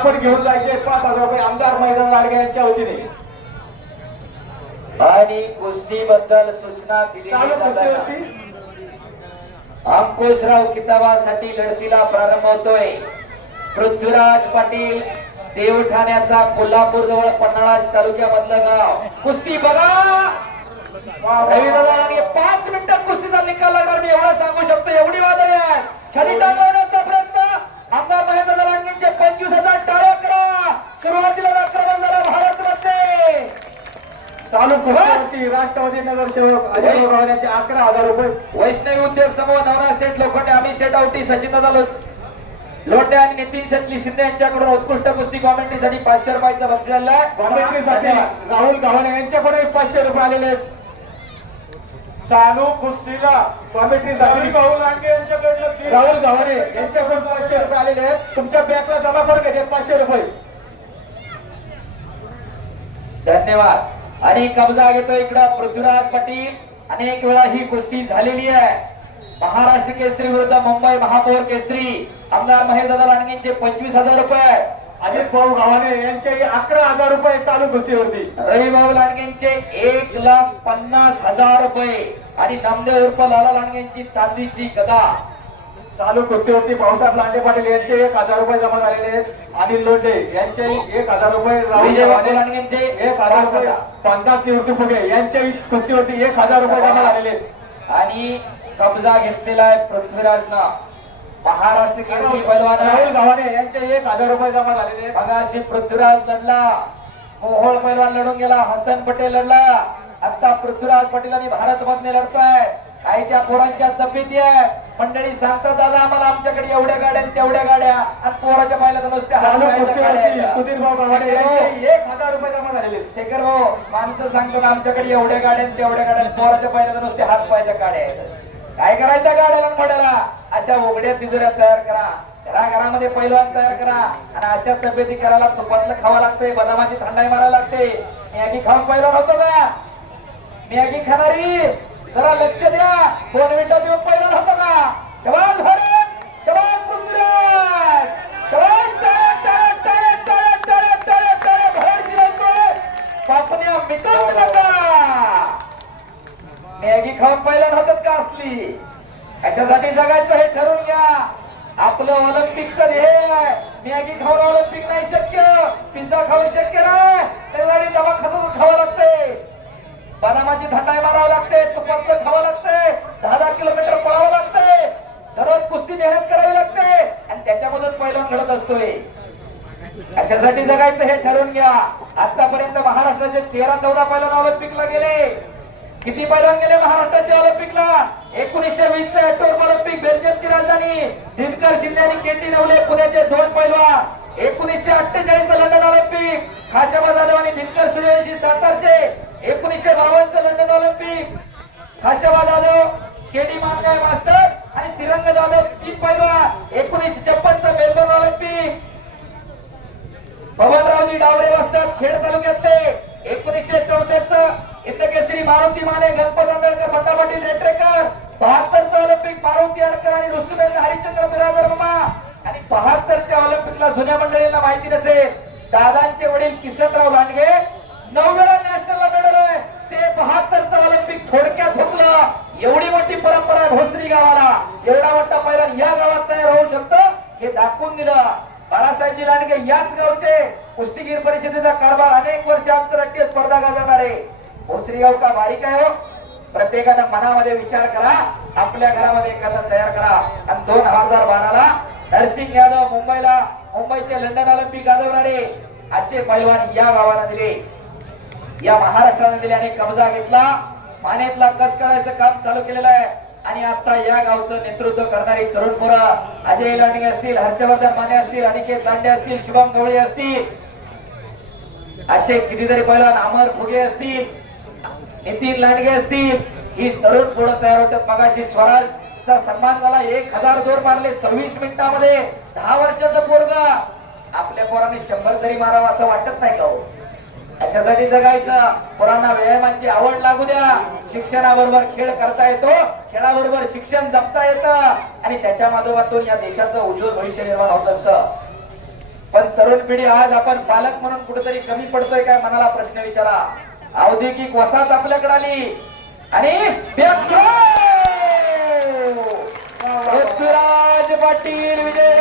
आपण घेऊन जायचे. पाच हजार रुपये आमदार मैदान लाडगे यांच्या वतीने. आणि कुस्ती बद्दल सूचना दिली. अंकुशराव किताबासाठी लढतीला प्रारंभ होतोय. पृथ्वीराज पाटील देवठाण्याचा कोल्हापूर जवळ पन्हाळा तालुक्यामधलं गाव. कुस्ती बघा! रवी दादा आणि पाच मिनिटात कुस्तीचा निकाल लागणार मी एवढं सांगू शकतो. एवढी वादळी आहे. छडी टाळवण्याचा प्रयत्न आमदार महेंद्र दलांनीचे पंचवीस हजार टाळ्या करा सुरुवातीला आक्रमण झाला भारत मध्ये चालू कुस्ती होती. राष्ट्रवादी नगरसेवक अजय यांचे अकरा हजार रुपये. वैष्णवी उद्योग समूह नवरा शेठ लोखंडे आम्ही शेठ आवटी सचिन दादा लो- लोंढे आणि नितीन शेटली शिंदे यांच्याकडून उत्कृष्ट कुस्ती कॉमेंट्रीसाठी पाचशे रुपयाचं बक्षीस आलेलं आहे कॉमेंट्रीसाठी. राहुल गव्हाणे यांच्याकडे पाचशे रुपये आलेले आहेत. चालू कुस्तीला कॉमेंट्रीसाठी राहुल लांडगे यांच्याकडनं राहुल गव्हाणे यांच्याकडून पाचशे रुपये आलेले आहेत. तुमच्या बँकला जमा करून घ्यायचे पाचशे रुपये. धन्यवाद. आणि कब्जा घेतो इकडं पृथ्वीराज पाटील. अनेक वेळा ही कुस्ती झालेली आहे. महाराष्ट्र केसरी विरुद्ध मुंबई महापौर केसरी. आमदार महेशदादा लांडगेंचे पंचवीस हजार रुपये. अजित भाऊ गव्हाणे यांचे अकरा हजार रुपये चालू कुस्तीवरती. रविभाऊ लांडगेंचे एक लाख पन्नास हजार रुपये. आणि नामदेव उर्फ लाला लांडगेंची चांदीची गदा. चालू कुस्तीवरती पावसात लांडे पाटील यांचे एक हजार रुपये जमा झालेले आहेत. अनिल लोंढे यांचे एक हजार रुपये विजय लांडगेंचे एक हजार रुपये पंकज निवृत्ती फुगे यांचे कुस्तीवरती एक हजार रुपये जमा झालेले आहेत. आणि कब्जा घेतलेला आहे पृथ्वीराजनं. महाराष्ट्र केसरी पैलवान राहुल गव्हाणे यांचे एक हजार रुपये जमा झालेले आहेत. मगाशी पृथ्वीराज लढला. मोहोळ पैलवान लढून गेला. हसन पटेल लढला. आता पृथ्वीराज पटेल आणि भारत मधले लढताय. त्या पोरांच्या तब्येती आहे मंडळी सांगतात दादा आम्हाला आमच्याकडे एवढ्या गाड्या तेवढ्या गाड्या. आणि पोराच्या पाहिलं तर नुसत्या. सुधीर भाऊ एक हजार रुपये जमा झालेले शेखर भाऊ माणसं सांगतात आमच्याकडे एवढ्या गाड्या तेवढ्या गाड्या. पोराच्या पाहिलं तर नुसत्या हात पायाच्या गाड्या काय करायच्या गाड्याला मोड्याला अशा उघड्या तिजोऱ्या तयार करा. घरा घरामध्ये पैलवान तयार करा. आणि अशा तब्येती करायला तुपातलं खावं लागतंय. बदामाची थंडाई मारायला लागते. मॅगी खाऊन पैलवान होतो का? मॅगी खाणारी? जरा लक्ष द्या. दोन मिनिटात दिवस पैलवान होता का? शबाज भारत शबाज पृथ्वीराज शबाज टाळ्या, टाळ्या, नका मॅगी खाऊन पैलवान होतात का असली? याच्यासाठी जगायचं हे ठरवून घ्या. आपलं ऑलिम्पिकचं ध्येय हे मॅगी खाऊन ऑलिम्पिक नाही शक्य. पिझ्झा खाऊन शक्य नाही. त्यासाठी दवाखान्यातून खावं लागते बदामाची थंडाई मारावं लागते तुपाचं खावं लागतंय. दहा दहा किलोमीटर पळावं लागतंय. दररोज कुस्ती मेहनत करावी लागते. आणि त्याच्यामधून पहिला घडत असतोय. कशासाठी जगायचं हे ठरवून घ्या. आतापर्यंत महाराष्ट्राचे तेरा चौदा पैलवान ऑलिम्पिकला गेले. किती पैलवान गेले महाराष्ट्राचे ऑलिम्पिकला? एकोणीसशे वीस चे एटोर्म ऑलिम्पिक बेल्जियमची राजधानी. दिनकर शिंदे आणि केटी नवले पुण्याचे दोन पैलवान. एकोणीसशे अठ्ठेचाळीस लंडन ऑलिम्पिक खाशाबा जाधव आणि दिनकर सूर्यवंशी सातारचे. एकोणीसशे बावन्न London Olympic Khashaba Jadhav K D Mangave master आणि तिरंग जाधव तीन पैलवान एकोणीसशे छप्पनचं मेलबर्न ऑलिम्पिक. पवनरावजी डावरे मास्टर खेड तालुक्यातले एकोणीसशे चौसष्ट इंदकेसरी मारुती माने गणपत आंबेडकर बंडा पाटील रेटरेकर. बहात्तरचं ऑलिम्पिक मारुती अडकर आणि ऋषुबेन हरिश्चंद्र बिरादर मामा. आणि बहात्तरच्या ऑलिम्पिकला जुन्या मंडळींना माहिती नसेल दादांचे वडील किसनराव लांडगे नऊ वेळा नॅशनलला मेडल आहे ते बहात्तरचं थोडक्यात होतलं एवढी मोठी परंपरा भोसरी गावाला. एवढा मोठा पहिला या गावात तयार होऊ शकतं हे दाखवून दिलं. बाळासाहेबजी लांडगे याच गावचे कुस्तीगीर परिषदेचा कारभार अनेक वर्ष आंतरराष्ट्रीय स्पर्धा गाजवणारे. भोसरी गाव का बारीक आहे हो? मनामध्ये विचार करा आपल्या घरामध्ये एखादा तयार करा. आणि दोन हजार बाराला नरसिंग यादव मुंबईला मुंबईचे लंडन ऑलिम्पिक गाजवणारे असे पैलवान या गावाला दिले. या महाराष्ट्राने दिल्याने कब्जा घेतला. पाण्यातला कस करायचं काम चालू केलेलं आहे? आणि आता या गावचं नेतृत्व करणारी तरुण पोरा अजय लांडगे असतील हर्षवर्धन माने असतील अनिकेत लांडे असतील शुभम गवळे असतील असे कितीतरी पहिला अमर फुगे असतील नितीन लांडगे असतील ही तरुण पोरं तयार होतात. मगाशी स्वराज चा सन्मान झाला. एक हजार जोर मारले सव्वीस मिनिटामध्ये. दहा वर्षाचा पोरगा. आपल्या पोराने शंभर तरी मारावा असं वाटत नाही का हो? त्याच्यासाठी जगायचं. पोरांना व्यायामाची आवड लागू द्या. शिक्षणाबरोबर खेळ करता येतो. खेळाबरोबर शिक्षण जपता येतं. आणि त्याच्या माध्यमातून या देशाचं उज्ज्वल भविष्य निर्माण होत असतं. पण तरुण पिढी आज आपण पालक म्हणून कुठेतरी कमी पडतोय काय मनाला प्रश्न विचारा. औद्योगिक वसाहत आपल्याकडे आली. आणि पृथ्वीराज पाटील विजय